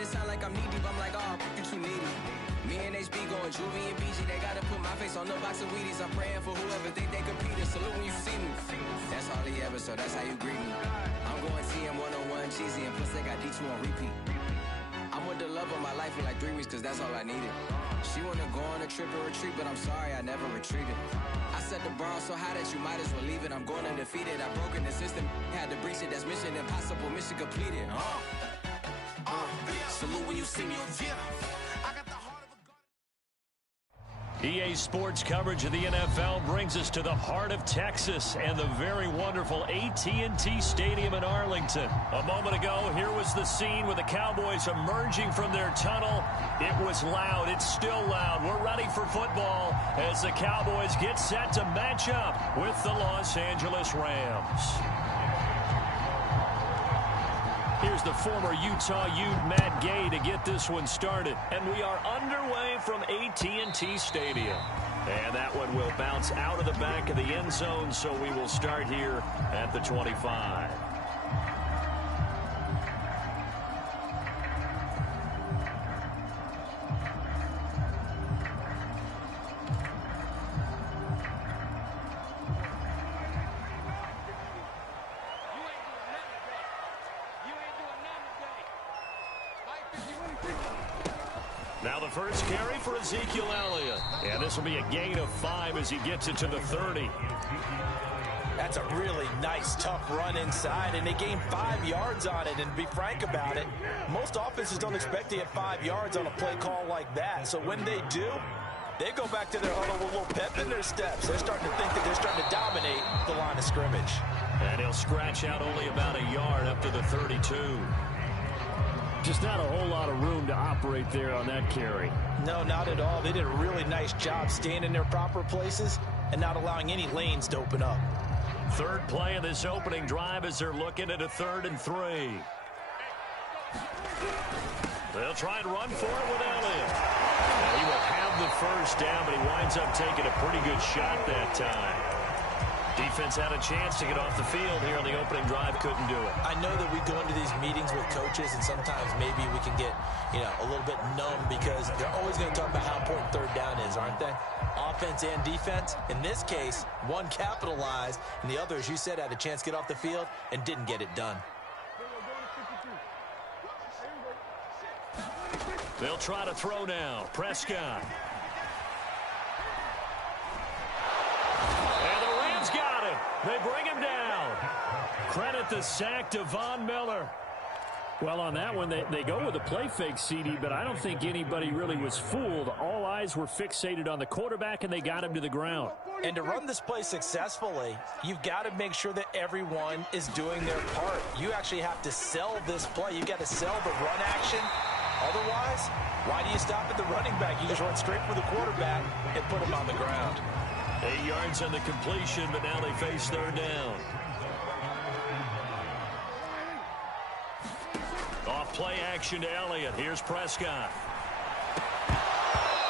it sound like I'm knee-deep. I'm like, oh, you too needy. Me and HB going Juvie and BG. They gotta put my face on the box of Wheaties. I'm praying for whoever think they compete. Salute when you see me. That's all he ever, so that's how you greet me. I'm going TM 101 cheesy, and plus they got D2 on repeat. I'm with the love of my life for like 3 weeks, cause that's all I needed. She wanna go on a trip and retreat, but I'm sorry, I never retreated. I set the bar so high that you might as well leave it. I'm going undefeated, I've broken the system, had to breach it. That's mission impossible, mission completed. Salute when you see me. I got the heart of a god. EA Sports coverage of the NFL brings us to the heart of Texas and the very wonderful AT&T Stadium in Arlington. A moment ago, here was the scene with the Cowboys emerging from their tunnel. It was loud. It's still loud. We're ready for football as the Cowboys get set to match up with the Los Angeles Rams. Here's the former Utah Ute Matt Gay to get this one started. And we are underway from AT&T Stadium. And that one will bounce out of the back of the end zone, so we will start here at the 25. Now the first carry for Ezekiel Elliott. And this will be a gain of 5 as he gets it to the 30. That's a really nice, tough run inside, and they gained 5 yards on it. And to be frank about it, most offenses don't expect to get 5 yards on a play call like that. So when they do, they go back to their huddle with a little pep in their steps. They're starting to think that they're starting to dominate the line of scrimmage. And he'll scratch out only about a yard up to the 32. Just not a whole lot of room to operate there on that carry. No, not at all. They did a really nice job staying in their proper places and not allowing any lanes to open up. Third play of this opening drive as they're looking at a 3rd and 3. They'll try and run for it with Elliott. Now, he will have the first down, but he winds up taking a pretty good shot that time. Defense had a chance to get off the field here on the opening drive, couldn't do it. I know that we go into these meetings with coaches, and sometimes maybe we can get, a little bit numb because they're always going to talk about how important third down is, aren't they? Offense and defense. In this case, one capitalized, and the other, as you said, had a chance to get off the field and didn't get it done. They'll try to throw now. Prescott. They bring him down. Credit the sack to Von Miller. Well, on that one, they go with a play fake, CD, but I don't think anybody really was fooled. All eyes were fixated on the quarterback, and they got him to the ground. And to run this play successfully, you've got to make sure that everyone is doing their part. You actually have to sell this play. You've got to sell the run action. Otherwise, why do you stop at the running back? You just run straight for the quarterback and put him on the ground. 8 yards on the completion, but now they face 3rd down. Off play action to Elliott. Here's Prescott.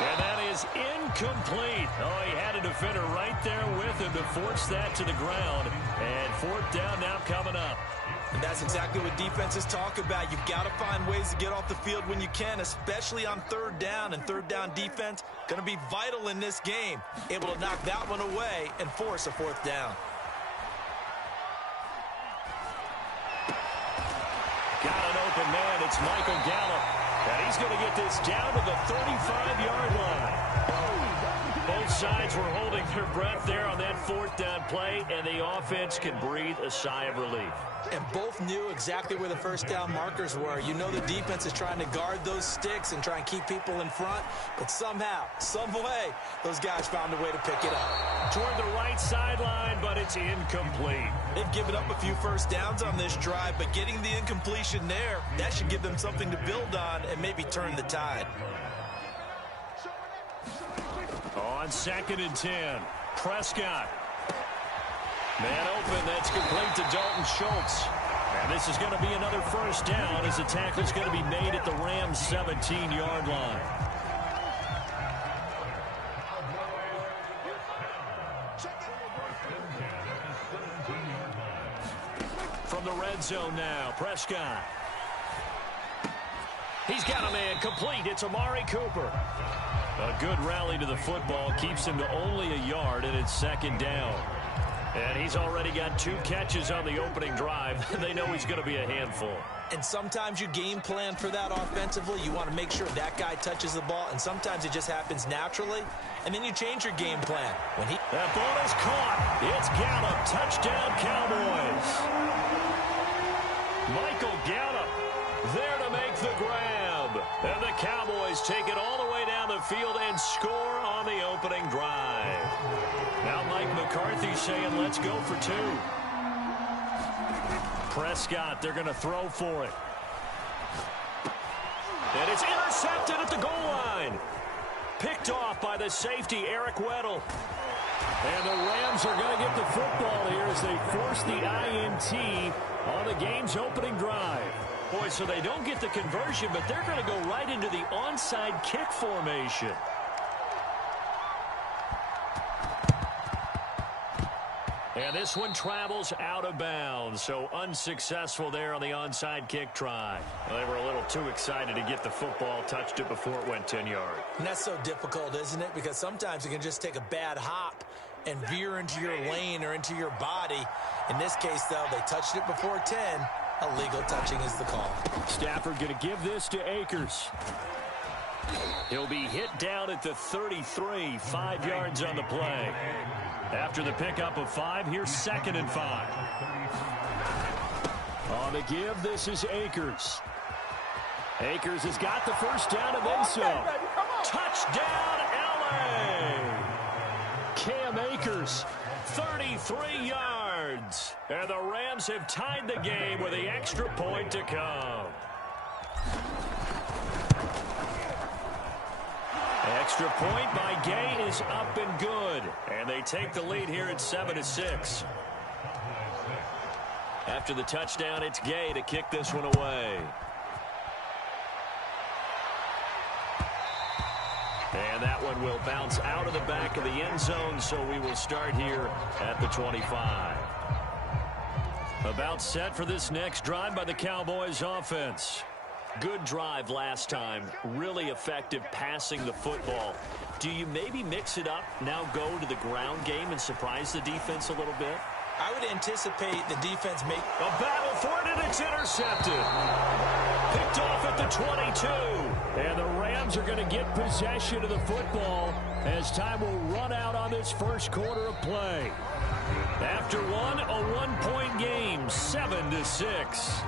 And that is incomplete. Oh, he had a defender right there with him to force that to the ground. And 4th down now coming up. And that's exactly what defenses talk about. You've got to find ways to get off the field when you can, especially on 3rd down. And 3rd down defense going to be vital in this game. Able to knock that one away and force a 4th down. Got an open man. It's Michael Gallup. And he's going to get this down to the 35-yard line. Both sides were holding their breath there on that 4th down play, and the offense can breathe a sigh of relief. And both knew exactly where the 1st down markers were. You know the defense is trying to guard those sticks and try and keep people in front, but somehow, some way, those guys found a way to pick it up. Toward the right sideline, but it's incomplete. They've given up a few 1st downs on this drive, but getting the incompletion there, that should give them something to build on and maybe turn the tide. On 2nd and 10, Prescott. Man open, that's complete to Dalton Schultz. And this is going to be another 1st down as the tackle's going to be made at the Rams' 17-yard line. From the red zone now, Prescott. He's got a man complete. It's Amari Cooper. A good rally to the football keeps him to only a yard, and it's second down. And he's already got 2 catches on the opening drive. They know he's going to be a handful. And sometimes you game plan for that offensively. You want to make sure that guy touches the ball, and sometimes it just happens naturally. And then you change your game plan. That ball is caught. It's Gallup. Touchdown, Cowboys. Michael Gallup there to make the grab. And the Cowboys take it all the way down the field and score on the opening drive. Now Mike McCarthy saying, let's go for 2. Prescott, they're going to throw for it. And it's intercepted at the goal line. Picked off by the safety, Eric Weddle. And the Rams are going to get the football here as they force the INT on the game's opening drive. Boy, so they don't get the conversion, but they're going to go right into the onside kick formation. And this one travels out of bounds, so unsuccessful there on the onside kick try. Well, they were a little too excited to get the football, touched it before it went 10 yards. And that's so difficult, isn't it? Because sometimes you can just take a bad hop and veer into your lane or into your body. In this case, though, they touched it before 10. Illegal touching is the call. Stafford going to give this to Akers. He'll be hit down at the 33, 5 yards on the play. After the pickup of 5, here's 2nd and 5. On the give, this is Akers. Akers has got the first down and then some. Touchdown, L.A. Cam Akers, 33 yards. And the Rams have tied the game with the extra point to come. Extra point by Gay is up and good. And they take the lead here at 7-6. After the touchdown, it's Gay to kick this one away. And that one will bounce out of the back of the end zone, so we will start here at the 25. About set for this next drive by the Cowboys offense. Good drive last time. Really effective passing the football. Do you maybe mix it up, now go to the ground game and surprise the defense a little bit? I would anticipate the defense make a battle for it, and it's intercepted. Picked off at the 22. And the Rams are going to get possession of the football as time will run out on this first quarter of play. After one, a one-point game, 7-6.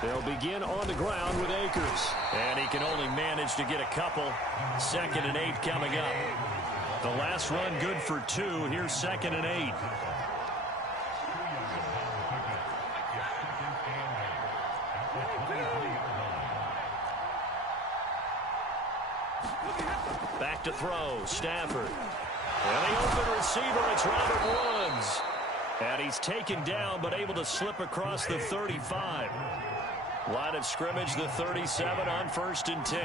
They'll begin on the ground with Akers. And he can only manage to get a couple. 2nd and 8 coming up. The last run good for 2. Here's 2nd and 8. Back to throw. Stafford. And the open receiver, it's Robert Woods. And he's taken down but able to slip across the 35. Line of scrimmage, the 37 on 1st and 10.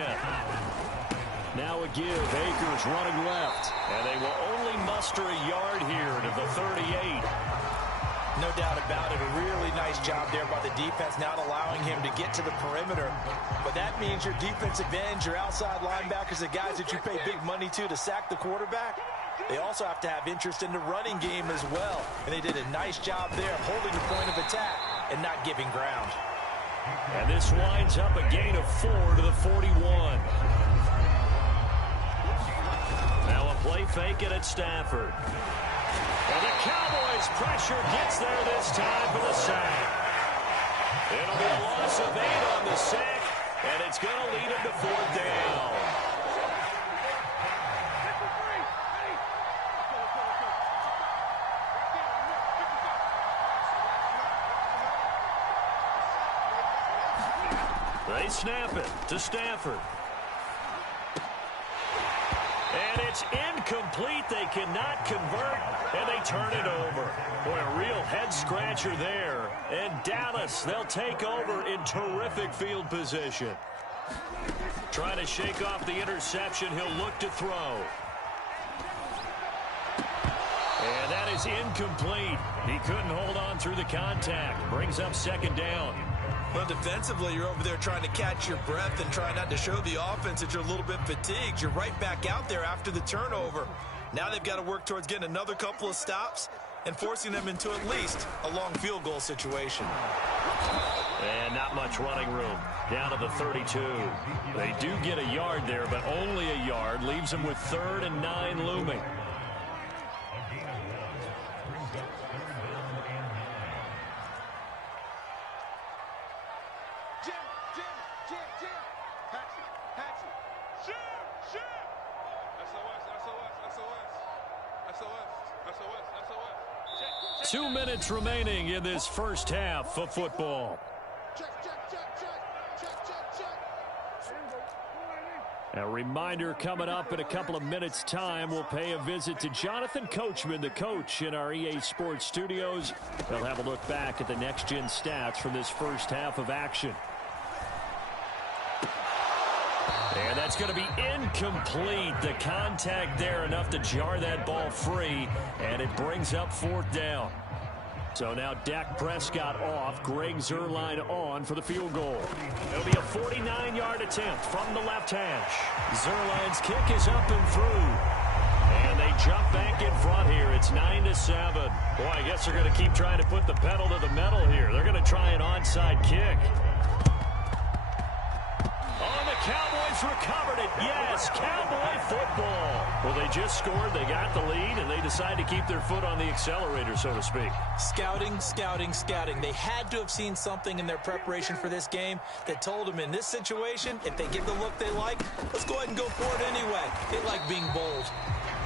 Now a give. Akers running left. And they will only muster a yard here to the 38. No doubt about it. A really nice job there by the defense, not allowing him to get to the perimeter. But that means your defensive ends, your outside linebackers, the guys that you pay big money to sack the quarterback, they also have to have interest in the running game as well. And they did a nice job there of holding the point of attack and not giving ground. And this winds up a gain of 4 to the 41. Now a play fake it at Stafford. And the Cowboys pressure gets there this time for the sack. It'll be a loss of 8 on the sack, and it's going to lead him to 4th down. They snap it to Stafford. And it's incomplete. They cannot convert, and they turn it over. Boy, a real head-scratcher there. And Dallas, they'll take over in terrific field position. Trying to shake off the interception. He'll look to throw. And that is incomplete. He couldn't hold on through the contact. Brings up second down. Well, defensively, you're over there trying to catch your breath and try not to show the offense that you're a little bit fatigued. You're right back out there after the turnover. Now they've got to work towards getting another couple of stops and forcing them into at least a long field goal situation. And not much running room. Down to the 32. They do get a yard there, but only a yard. Leaves them with 3rd and 9 looming. SOS. 2 minutes remaining in this first half of football. A reminder, coming up in a couple of minutes' time, we'll pay a visit to Jonathan Coachman, the coach in our EA Sports studios. They'll have a look back at the next-gen stats from this first half of action. And that's going to be incomplete. The contact there enough to jar that ball free, and it brings up 4th down. So now Dak Prescott off, Greg Zuerlein on for the field goal. It'll be a 49-yard attempt from the left hash. Zuerlein's kick is up and through. And they jump back in front here. It's 9-7. Boy, I guess they're going to keep trying to put the pedal to the metal here. They're going to try an onside kick. Oh, the Cowboys recovered it. Yes, Cowboy football. Well, they just scored. They got the lead, and they decide to keep their foot on the accelerator, so to speak. Scouting, scouting, scouting. They had to have seen something in their preparation for this game that told them in this situation, if they get the look they like, let's go ahead and go for it anyway. They like being bold.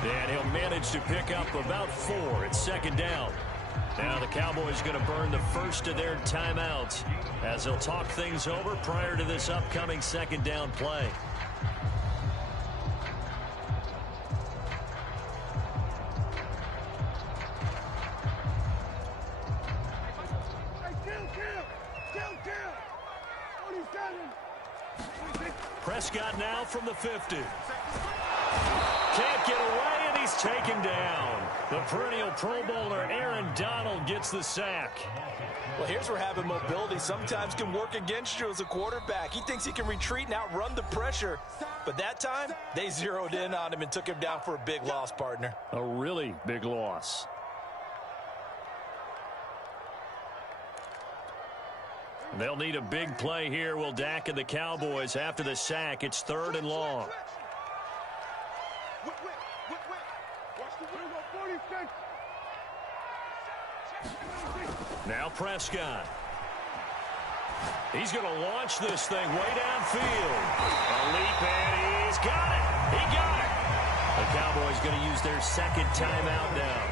And he'll manage to pick up about 4. It's 2nd down. Now the Cowboys going to burn the first of their timeouts as they'll talk things over prior to this upcoming 2nd down play. Prescott now from the 50. Can't get away, and he's taken down. The perennial Pro Bowler Aaron Donald gets the sack. Well, here's where having mobility sometimes can work against you as a quarterback. He thinks he can retreat and outrun the pressure. But that time, they zeroed in on him and took him down for a big loss, partner. A really big loss. They'll need a big play here, will Dak and the Cowboys. After the sack, it's 3rd and long. Now Prescott. He's going to launch this thing way downfield. A leap, and he's got it. He got it. The Cowboys going to use their 2nd timeout now,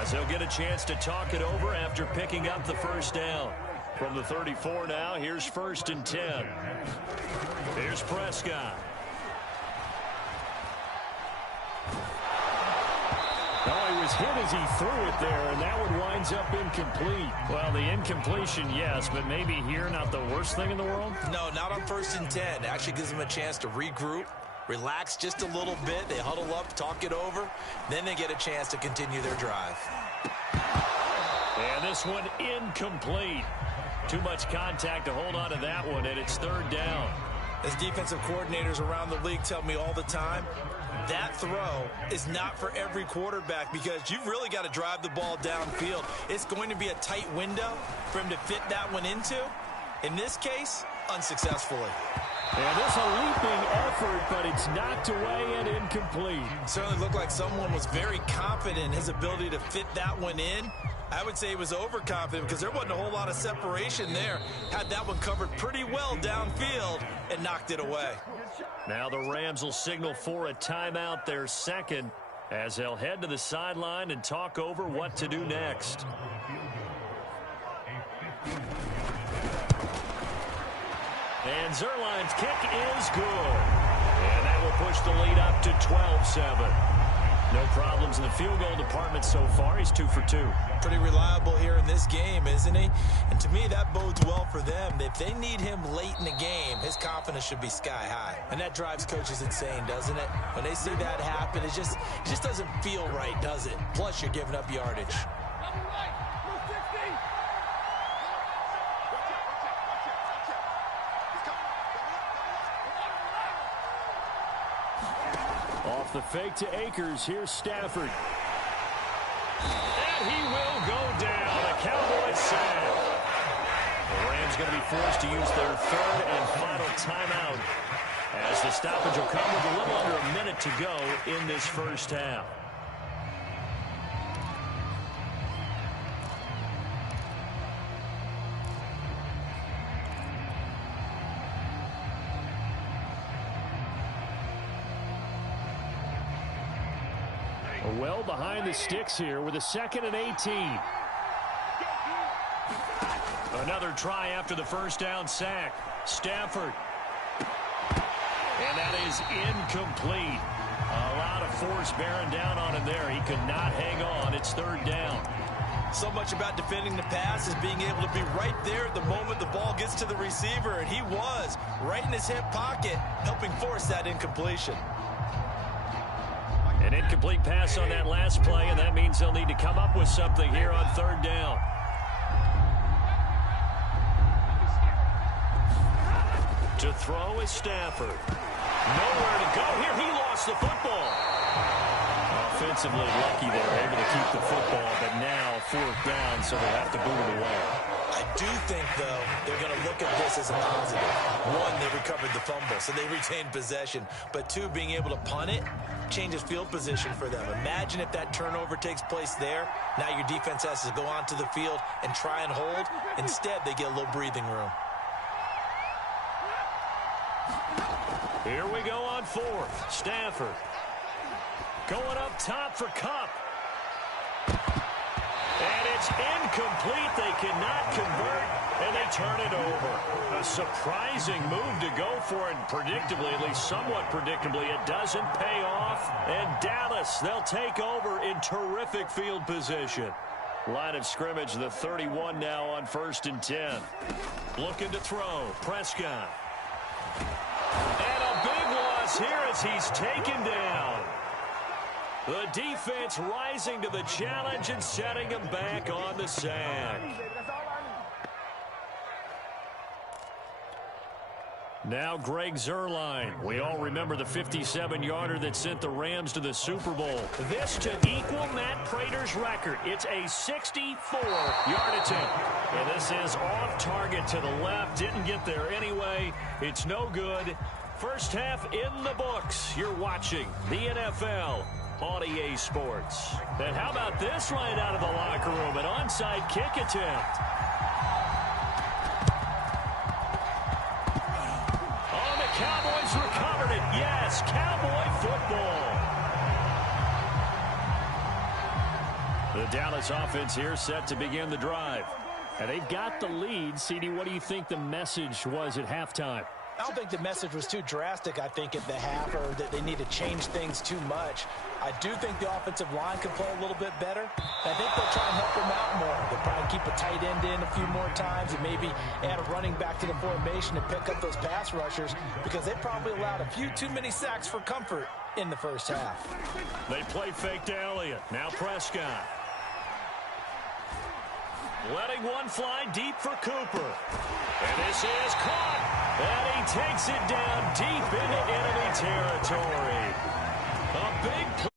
as they'll get a chance to talk it over after picking up the first down. From the 34 now, here's 1st and 10. Here's Prescott. Oh, he was hit as he threw it there, and that one winds up incomplete. Well, the incompletion, yes, but maybe here not the worst thing in the world? No, not on 1st and 10. It actually gives them a chance to regroup, relax just a little bit. They huddle up, talk it over. Then they get a chance to continue their drive. And this one incomplete. Too much contact to hold on to that one, and it's 3rd down. As defensive coordinators around the league tell me all the time, that throw is not for every quarterback because you've really got to drive the ball downfield. It's going to be a tight window for him to fit that one into. In this case, unsuccessfully. And this a leaping effort, but it's knocked away and incomplete. Certainly looked like someone was very confident in his ability to fit that one in. I would say he was overconfident because there wasn't a whole lot of separation there. Had that one covered pretty well downfield and knocked it away. Now the Rams will signal for a timeout, their 2nd, as they'll head to the sideline and talk over what to do next. And Zuerlein's kick is good. And that will push the lead up to 12-7. No problems in the field goal department so far. He's 2 for 2. Pretty reliable here in this game, isn't he? And to me, that bodes well for them. If they need him late in the game, his confidence should be sky high. And that drives coaches insane, doesn't it? When they see that happen, it just doesn't feel right, does it? Plus, you're giving up yardage. Off the fake to Akers, here's Stafford. And he will go down. A Cowboys sack. The Rams going to be forced to use their third and final timeout as the stoppage will come with a little under a minute to go in this first half. Well behind the sticks here with a 2nd and 18. Another try after the first down sack. Stafford. And that is incomplete. A lot of force bearing down on him there. He could not hang on. It's 3rd down. So much about defending the pass is being able to be right there at the moment the ball gets to the receiver. And he was right in his hip pocket, helping force that incompletion. An incomplete pass on that last play, and that means they'll need to come up with something here on 3rd down. To throw is Stafford. Nowhere to go here. He lost the football. Offensively lucky they were able to keep the football, but now 4th down, so they'll have to boot it away. I do think, though, they're going to look at this as a positive. 1, they recovered the fumble, so they retained possession. But 2, being able to punt it changes field position for them. Imagine if that turnover takes place there. Now your defense has to go onto the field and try and hold. Instead, they get a little breathing room. Here we go on 4th. Stafford going up top for Kupp. And it's incomplete. They cannot convert, and they turn it over. A surprising move to go for it. Predictably, at least somewhat predictably, it doesn't pay off. And Dallas, they'll take over in terrific field position. Line of scrimmage, the 31 now on 1st and 10. Looking to throw. Prescott. And a big loss here as he's taken down. The defense rising to the challenge and setting him back on the sack. Now Greg Zuerlein. We all remember the 57-yarder that sent the Rams to the Super Bowl. This to equal Matt Prater's record. It's a 64-yard attempt. And this is off target to the left. Didn't get there anyway. It's no good. First half in the books. You're watching the NFL on EA Sports. And how about this right out of the locker room? An onside kick attempt. Oh, the Cowboys recovered it. Yes, Cowboy football. The Dallas offense here set to begin the drive. And they've got the lead. CD, what do you think the message was at halftime? I don't think the message was too drastic, I think, at the half, or that they need to change things too much. I do think the offensive line can play a little bit better. I think they'll try and help them out more. They'll probably keep a tight end in a few more times and maybe add a running back to the formation to pick up those pass rushers, because they probably allowed a few too many sacks for comfort in the first half. They play fake to Elliott. Now Prescott. Letting one fly deep for Cooper. And this is caught. And he takes it down deep into enemy territory. A big